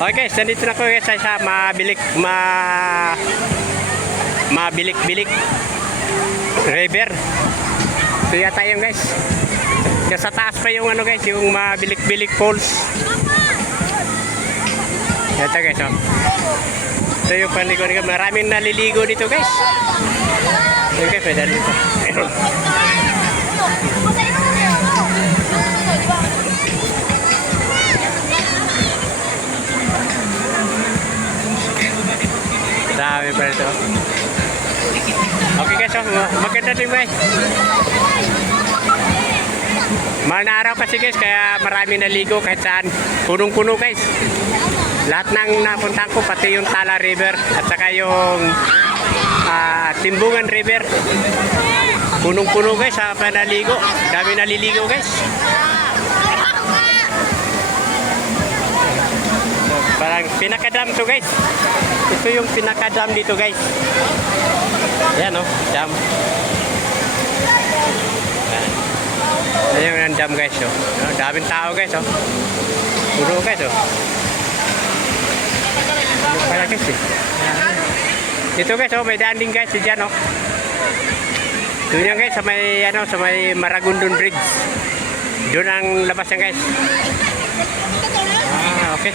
Okay, nandito na ko guys sa mabilik-bilik river. Ito yata yun guys. Sa taas pa yung ano guys, yung mabilik-bilik falls. Ito guys, oh. Ito yung panligo. Maraming naliligo dito guys. Ito guys, pwede dito. Dami pa ito. Okay guys, oh, maganda din guys. Mahal na araw kasi guys, kaya marami naligo kahit saan. Punong-puno guys. Lahat ng napuntahan ko, pati yung Tala River at saka yung Timbungan River. Punong-puno guys, sa naligo. Dami naliligo guys. Parang pinakadam to guys. Ito yung pinakadam dito guys. Ayan o, dam. Ayan yung dam guys o. Daming tao guys o. Puro guys o. Ano pala guys eh. Dito guys o, may daan din guys dyan o. Doon yan guys sa may, sa may Maragondon Bridge. Doon ang labas yan guys. Okay.